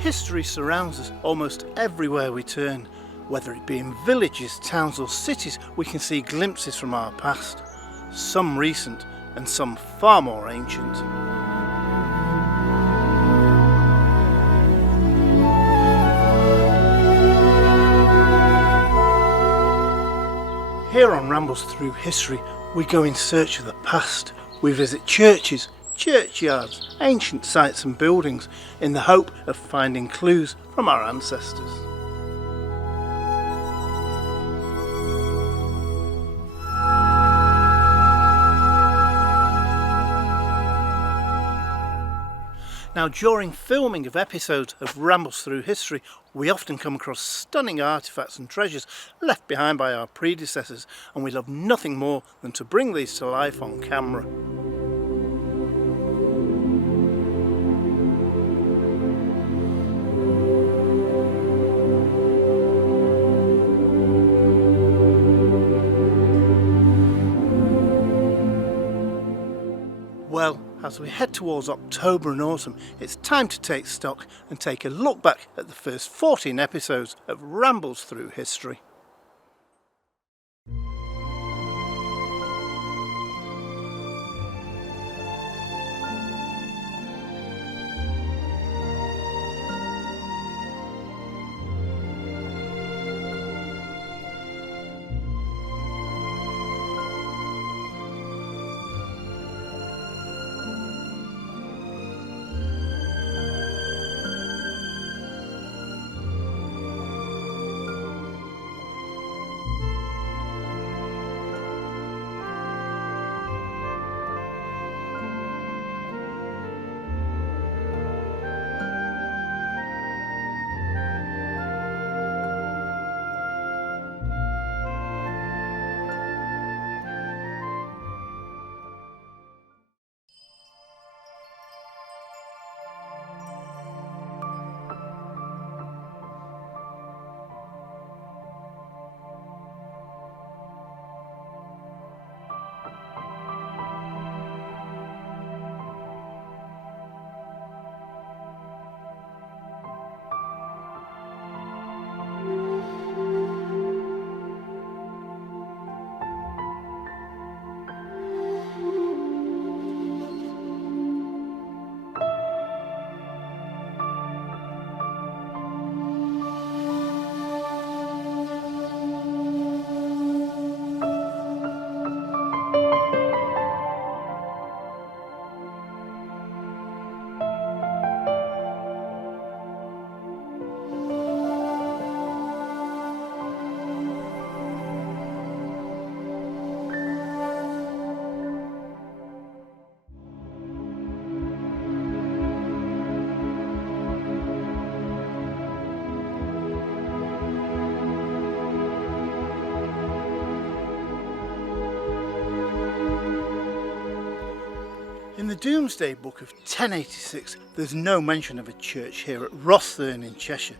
History surrounds us almost everywhere we turn. Whether it be in villages, towns or cities, we can see glimpses from our past, some recent and some far more ancient. Here on Rambles Through History, we go in search of the past. We visit churches, churchyards, ancient sites and buildings in the hope of finding clues from our ancestors. Now, during filming of episodes of Rambles Through History, we often come across stunning artefacts and treasures left behind by our predecessors, and we love nothing more than to bring these to life on camera. Well, as we head towards October and autumn, it's time to take stock and take a look back at the first 14 episodes of Rambles Through History. In the Domesday Book of 1086, there's no mention of a church here at Rosthern in Cheshire.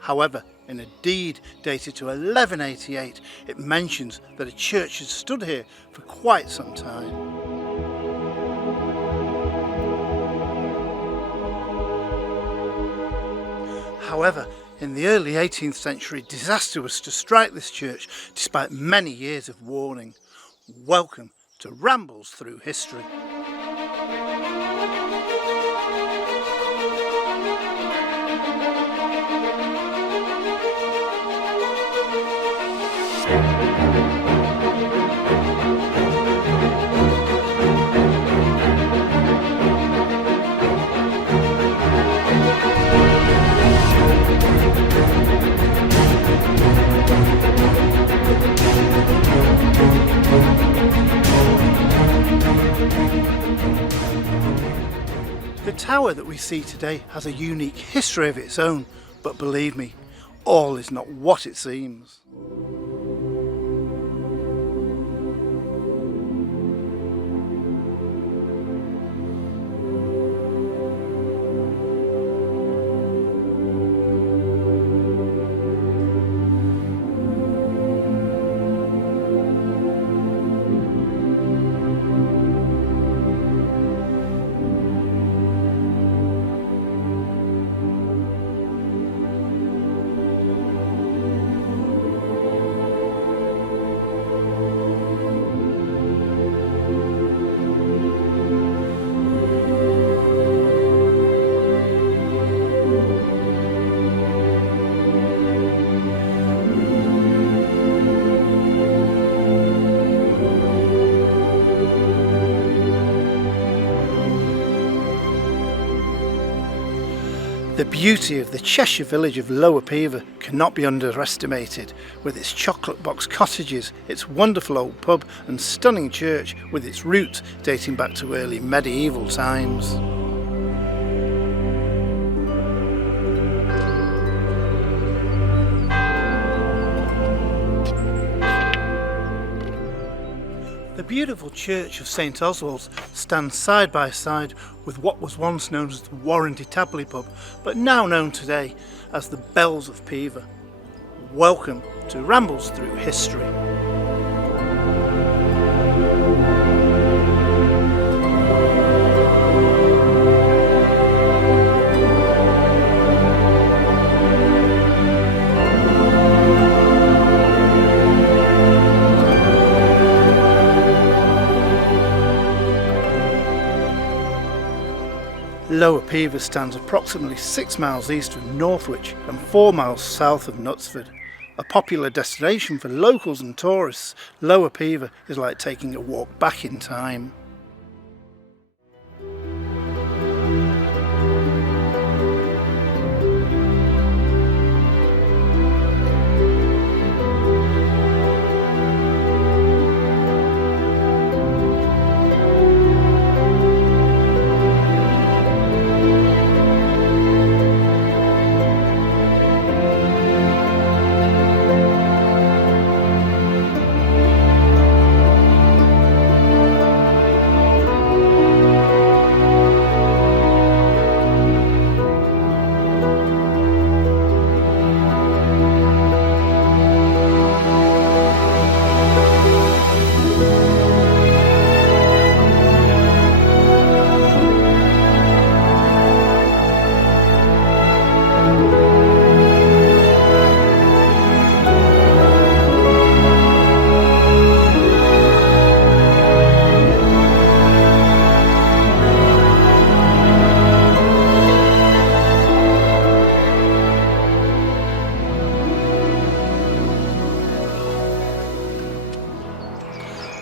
However, in a deed dated to 1188, it mentions that a church had stood here for quite some time. However, in the early 18th century, disaster was to strike this church despite many years of warning. Welcome to Rambles Through History. The tower that we see today has a unique history of its own, but believe me, all is not what it seems. The beauty of the Cheshire village of Lower Pever cannot be underestimated, with its chocolate box cottages, its wonderful old pub and stunning church with its roots dating back to early medieval times. The beautiful church of St Oswald stands side by side with what was once known as the Warranty Tabley pub, but now known today as the Bells of Pever. Welcome to Rambles Through History. Lower Pever stands approximately 6 miles east of Northwich and 4 miles south of Knutsford. A popular destination for locals and tourists, Lower Pever is like taking a walk back in time.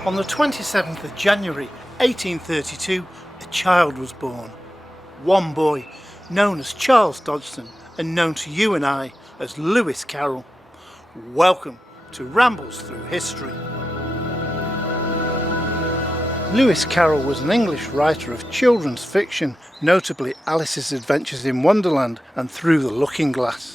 On the 27th of January 1832, a child was born. One boy, known as Charles Dodgson and known to you and I as Lewis Carroll. Welcome to Rambles Through History. Lewis Carroll was an English writer of children's fiction, notably Alice's Adventures in Wonderland and Through the Looking Glass.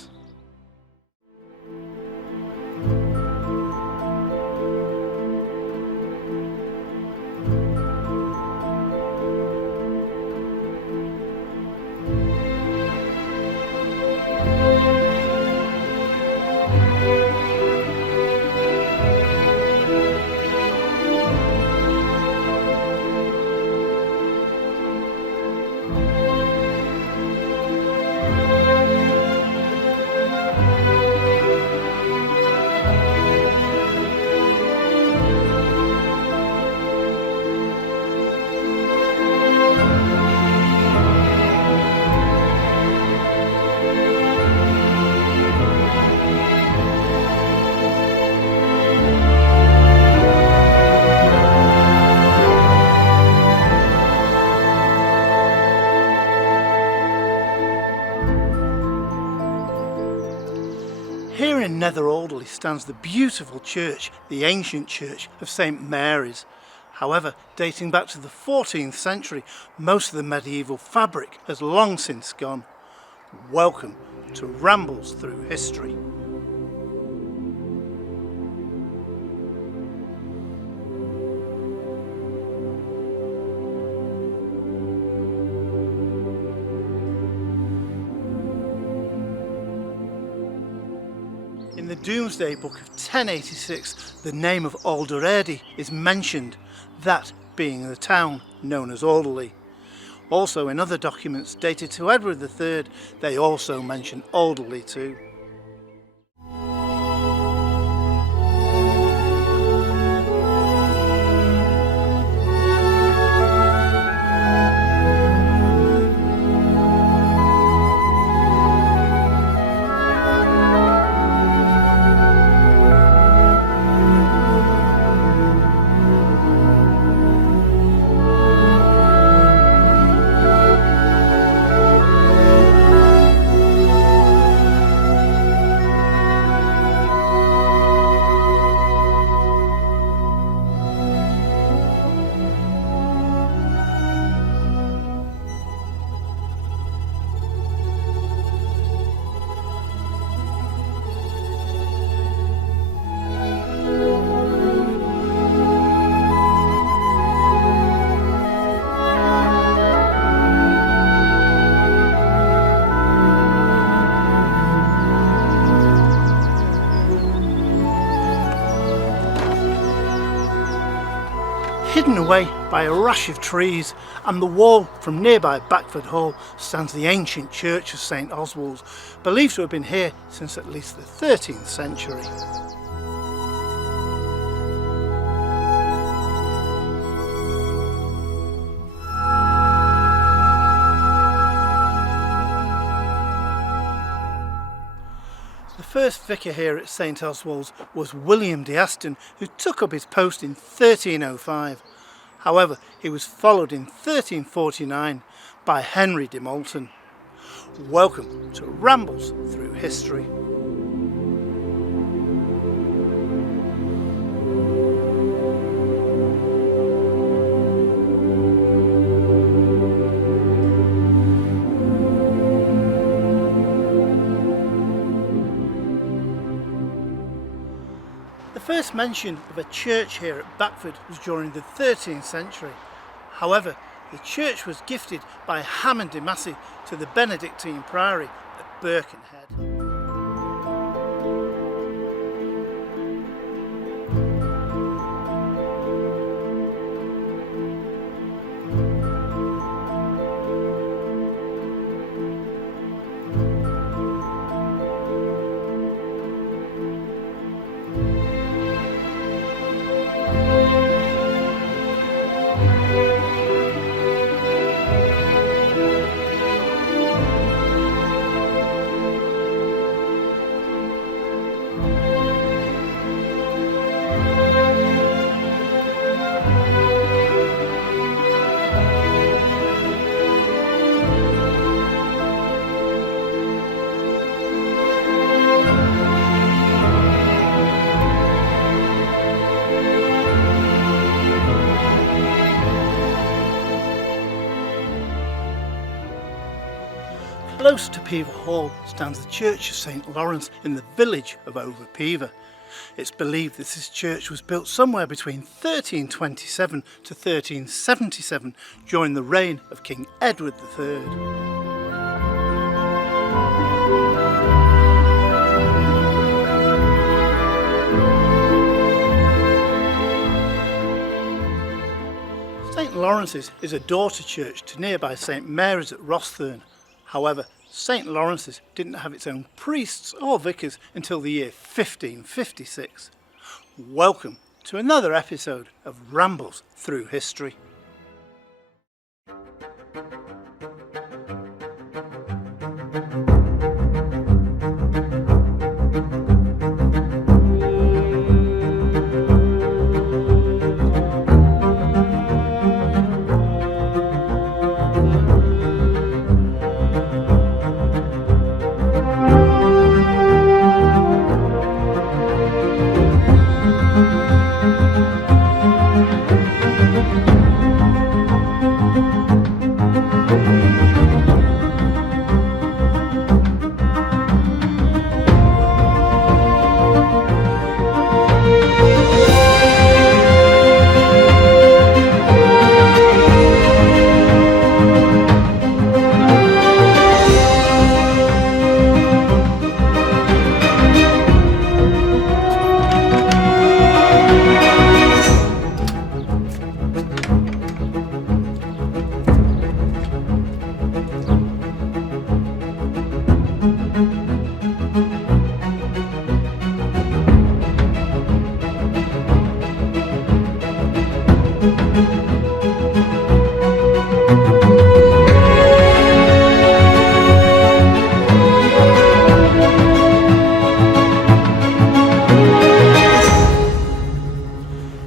Here in Nether Alderley stands the beautiful church, the ancient church of St Mary's. However, dating back to the 14th century, most of the medieval fabric has long since gone. Welcome to Rambles Through History. In the Domesday Book of 1086, the name of Alderedi is mentioned, that being the town known as Alderley. Also in other documents dated to Edward III, they also mention Alderley too. hidden away by a rash of trees, and the wall from nearby Backford Hall stands the ancient church of St Oswald, believed to have been here since at least the 13th century. The first vicar here at St Oswald's was William de Aston, who took up his post in 1305. However, he was followed in 1349 by Henry de Moulton. Welcome to Rambles Through History. The first mention of a church here at Backford was during the 13th century. However, the church was gifted by Hammond de Massey to the Benedictine Priory at Birkenhead. Close to Pever Hall stands the Church of St Lawrence in the village of Overpever. It's believed that this church was built somewhere between 1327 to 1377 during the reign of King Edward III. St Lawrence's is a daughter church to nearby St Mary's at Rosthern. However, St Lawrence's didn't have its own priests or vicars until the year 1556. Welcome to another episode of Rambles Through History.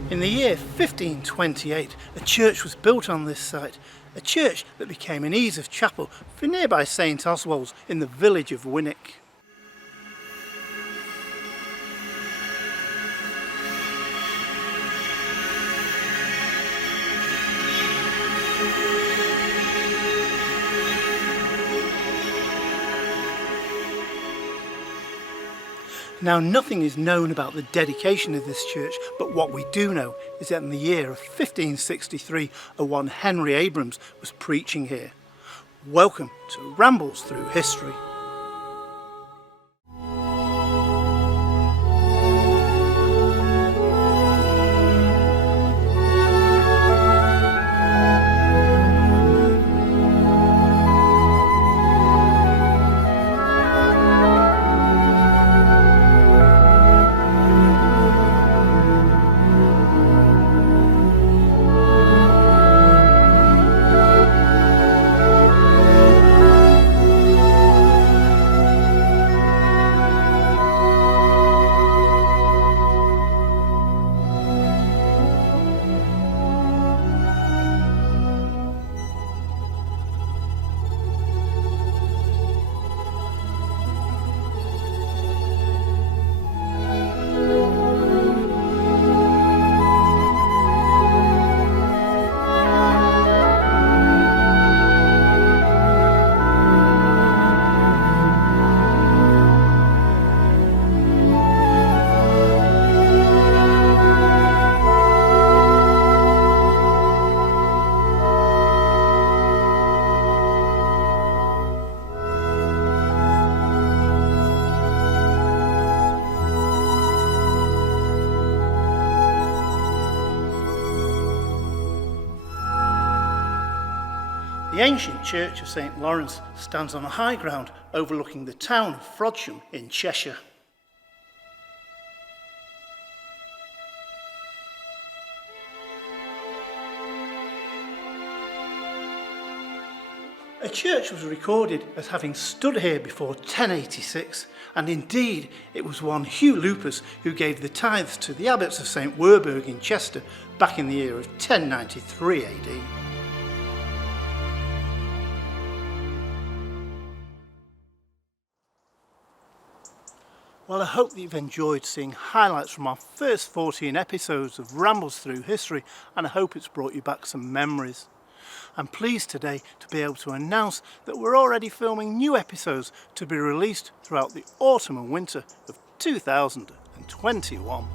In the year 1528, a church was built on this site, a church that became an ease of chapel for nearby St Oswald's in the village of Winwick. Now, nothing is known about the dedication of this church, but what we do know is that in the year of 1563, a one Henry Abrams was preaching here. Welcome to Rambles Through History. The ancient church of St Lawrence stands on a high ground overlooking the town of Frodsham in Cheshire. A church was recorded as having stood here before 1086, and indeed it was one Hugh Lupus who gave the tithes to the abbots of St Werburgh in Chester back in the year of 1093 AD. Well, I hope that you've enjoyed seeing highlights from our first 14 episodes of Rambles Through History, and I hope it's brought you back some memories. I'm pleased today to be able to announce that we're already filming new episodes to be released throughout the autumn and winter of 2021.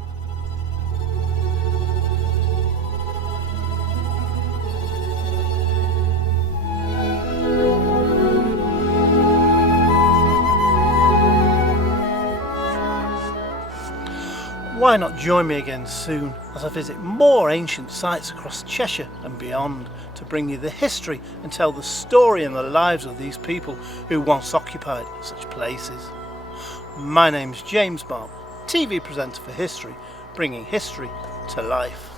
Why not join me again soon as I visit more ancient sites across Cheshire and beyond to bring you the history and tell the story and the lives of these people who once occupied such places. My name's James Barb, TV presenter for history, bringing history to life.